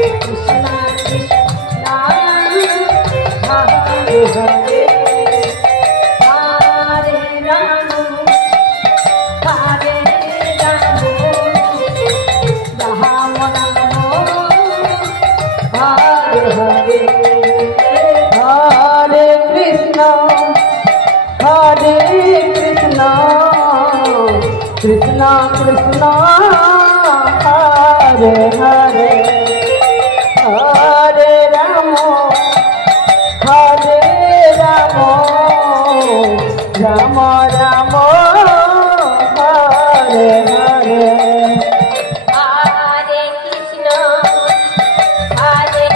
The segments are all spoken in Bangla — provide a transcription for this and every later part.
Krishna Krishna Hare Hare Hare Ramo Hare Ramo Rama Rama Hare Hare Hare Krishna Hare Krishna Krishna Hare Hare Hare Ramo Hare Ramo Rama Rama Hare Hare Hare Krishna Hare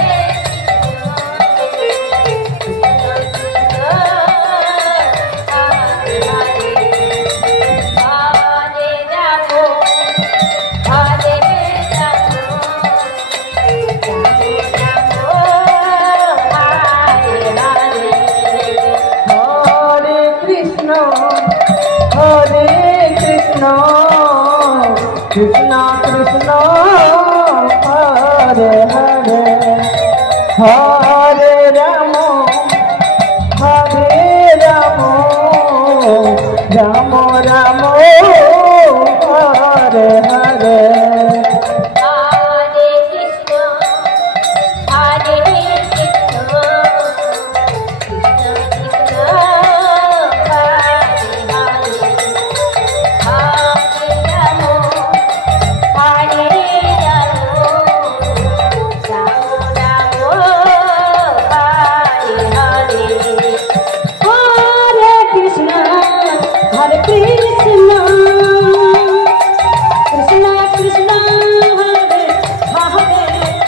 Krishna Krishna Krishna Hare Hare Hare Ramo Hare Ramo Rama Rama Hare Hare Hare Krishna Hare Krishna Krishna Krishna Hare Hare Hare Rama Rama Hare Hare Hare Krishna Hare Krishna Krishna Krishna Hare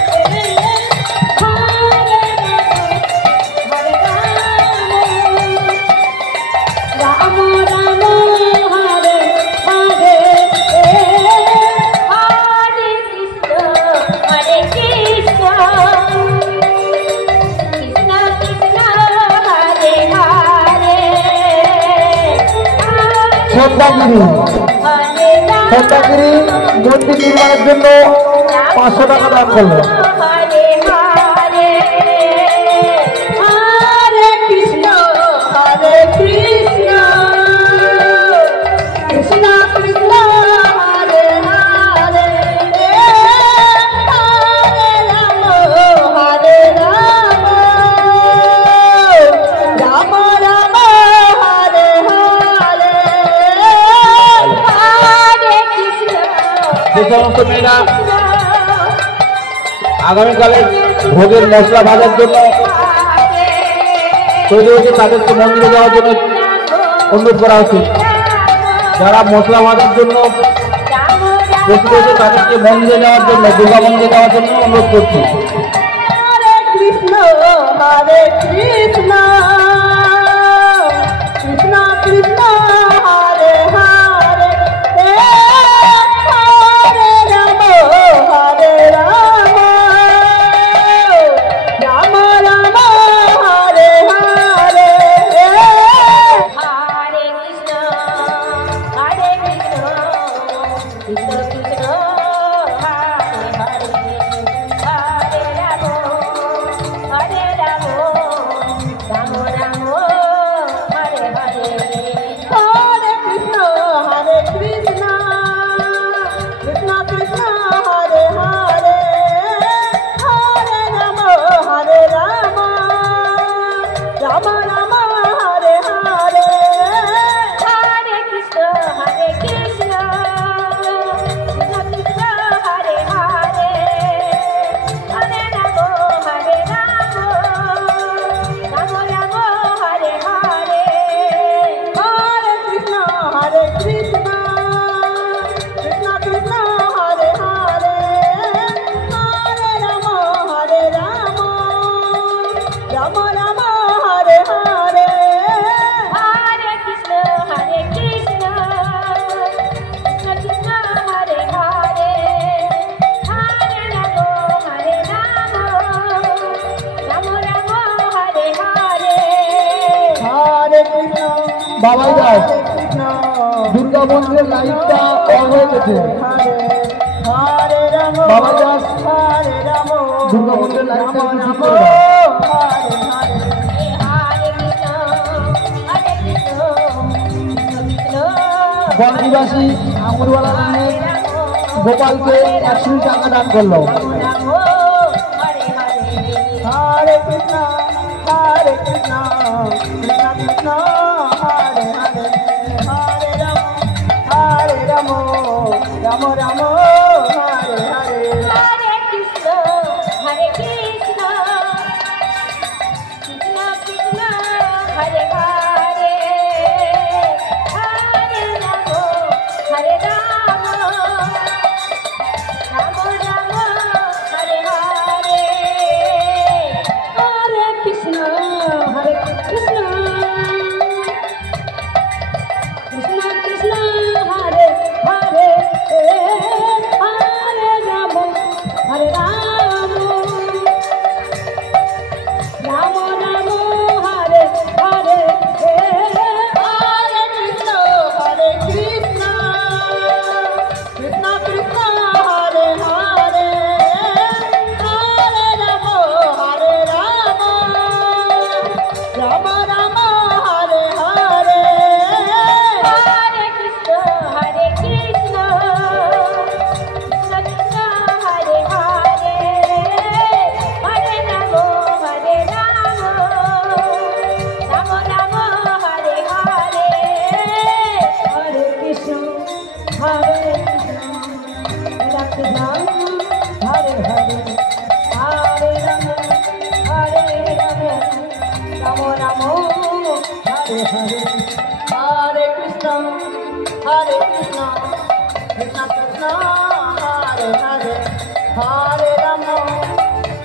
Hare সন্ধ্যাগিরি Hare Rama সন্ধ্যাগিরি মন্দির নির্মাণের জন্য 500 টাকা দান করলো Hare Hare Hare Krishna Hare Krishna Krishna Krishna Hare Hare Hare Rama Hare Rama Rama Rama Hare Hare Hare Krishna যে সমস্ত মেয়েরা আগামীকালে ভোগের মশলা ভাজার জন্য তৈরি হচ্ছে তাদেরকে মন্দিরে যাওয়ার জন্য অনুরোধ করা হচ্ছে। যারা মশলা ভাজার জন্য প্রস্তুত হচ্ছে তাদেরকে মন্দিরে যাওয়ার জন্য দুর্গা মন্দিরে যাওয়ার জন্য অনুরোধ করছি। Hare Krishna Hare Krishna Krishna Krishna Hare Hare Hare Rama Hare Rama Rama Rama Hare Hare Hare Krishna Hare Krishna Krishna Krishna Hare Hare Hare Rama Hare Rama Rama Rama Hare Hare Hare Krishna Hare Krishna Krishna Krishna Hare Hare Hare Rama Hare Rama Rama Rama Hare Hare Hare Krishna Hare Krishna Krishna Krishna Hare Hare Hare Rama Hare Rama Rama Rama Hare Hare Hare Krishna Hare Krishna Krishna Krishna Hare Hare Hare Rama Hare Rama Rama Rama Hare Hare Hare Krishna Hare Krishna Krishna Krishna Hare Hare Hare Rama Hare Rama Rama Rama Hare Hare Hare Krishna বাবাই দাস Hare Krishna দুর্গা মন্দিরের লাইটটা অন হয়ে গেছে। Hare Hare Rama বাবাই দাস Hare Rama দুর্গা মন্দির লাইটটা হরে ঠিক করে দাও। হরে কৃষ্ণ হরে কৃষ্ণ কৃষ্ণ বননিবাসী আঙুরওয়ালা নামে গোপালকে 100 টাকা দান করলো। Hare Krishna, Hare Krishna, Krishna Krishna, Hare Hare, Hare Rama, Hare Rama, Rama Rama, Hare Hare. Hare Krishna, Hare Krishna, Krishna Krishna, Hare Hare, Hare Rama, Hare Rama, Rama Rama, Hare Hare, Hare Krishna, Hare Krishna, Krishna Krishna, Hare Hare, Hare Rama, Hare Rama, Rama Rama, Hare Hare, Hare Krishna, Hare Krishna, Krishna Krishna, Hare Hare, Hare Rama, Hare Rama, Rama Rama, Hare Hare. Hare Krishna, Hare Krishna, Krishna Krishna, Hare Hare, Hare Rama, Hare Rama, Rama Rama, Hare Hare, Hare Krishna, Hare Krishna, Krishna Krishna, Hare Hare, Hare Rama, Hare Rama, Rama Rama, Hare Hare. Hare Krishna, Hare Krishna, Krishna Krishna, Hare Hare, Hare Rama,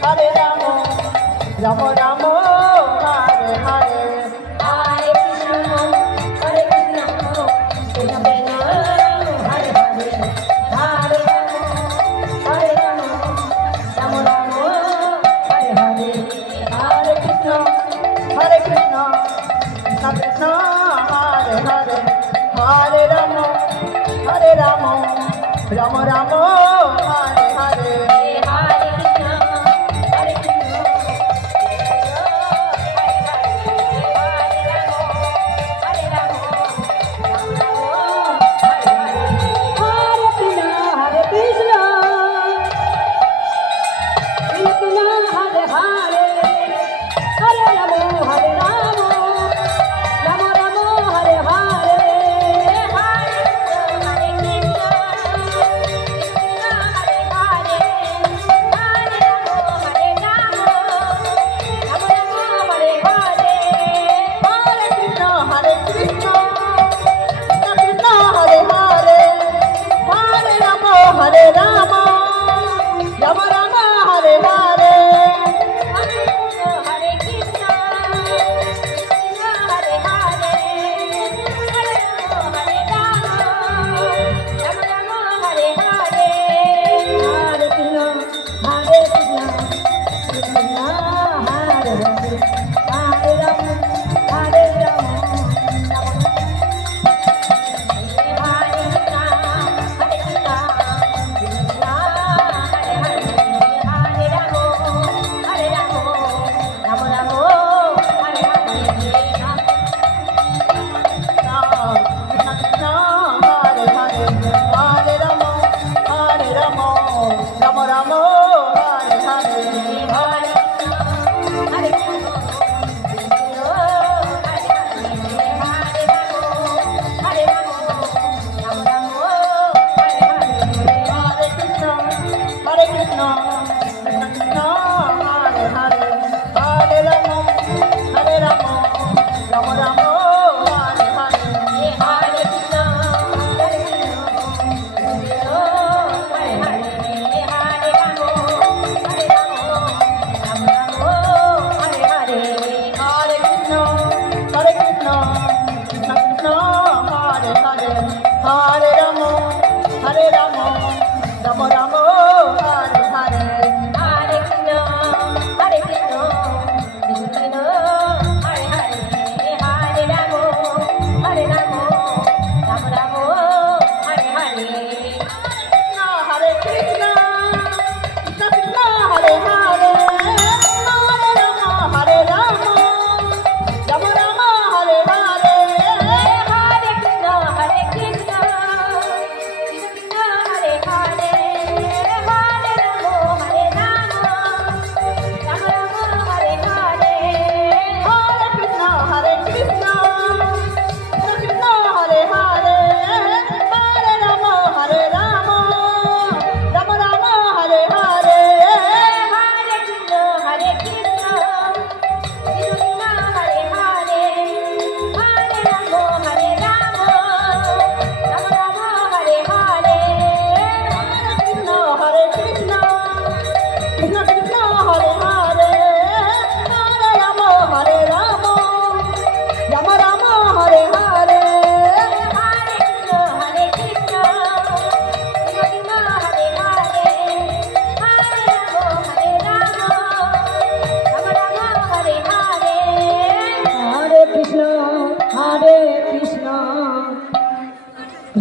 Hare Rama, Rama Rama, Hare Hare. Hare Krishna, Hare Krishna, Krishna Krishna, Hare Hare, Hare Rama, Hare Rama, Rama Rama, Hare Hare, Hare Krishna, Hare Krishna, Krishna Krishna, Hare Hare, Hare Rama, Hare Rama, Rama Rama, Hare Hare. Hare Krishna, Hare Krishna, Hare Rama, Hare Rama, Hare Krishna, Hare Krishna, Krishna Hare Hare, Hare Rama, Hare Rama, Rama Rama, Hare Hare, Hare Krishna, Hare Krishna,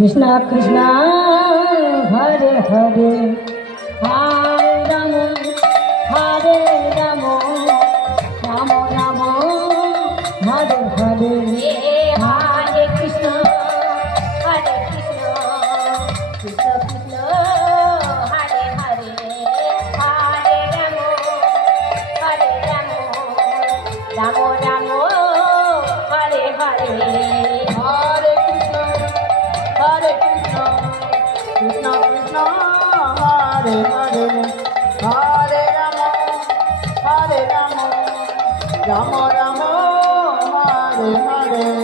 Krishna Krishna Hare Hare Hare Ram Ram Ram Hare Hare Hare Krishna Krishna Krishna Hare Hare Hare Ram Ram Ram Hare Hare Hare Krishna Krishna Krishna Hare Hare Hare Ram Ram Ram Hare Hare